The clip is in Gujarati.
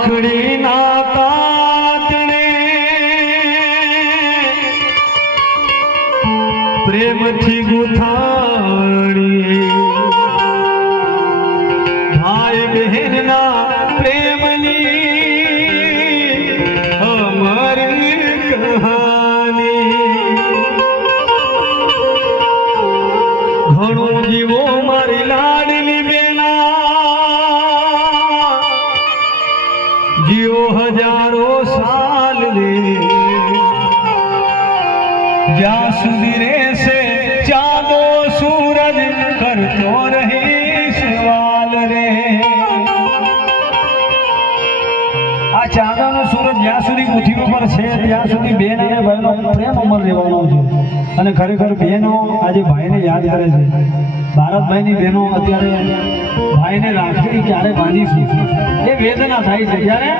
રાખડી ના તાતણે પ્રેમથી ગુથાણી ભાઈ બહેનના પ્રેમની અમર કહાની ઘણો જીવો મારી લાડલી બેના જીવો હજારો સાલ રે જ્યાં સુધી રહેશે ચાંદો સૂરજ કરતો રહીશ વાલ રે આ ચાંદોનો સૂરજ જ્યાં સુધી પૃથ્વી પર છે ત્યાં સુધી બેન અને ભાઈનો પ્રેમ અમર રહેવાનો છે અને ખરેખર બહેનો આજે ભાઈને યાદ કરે છે ભારતભાઈની બહેનો અત્યારે ભાઈને રાખડી ક્યારે બાંધીશું એ વેદના થાય છે જ્યારે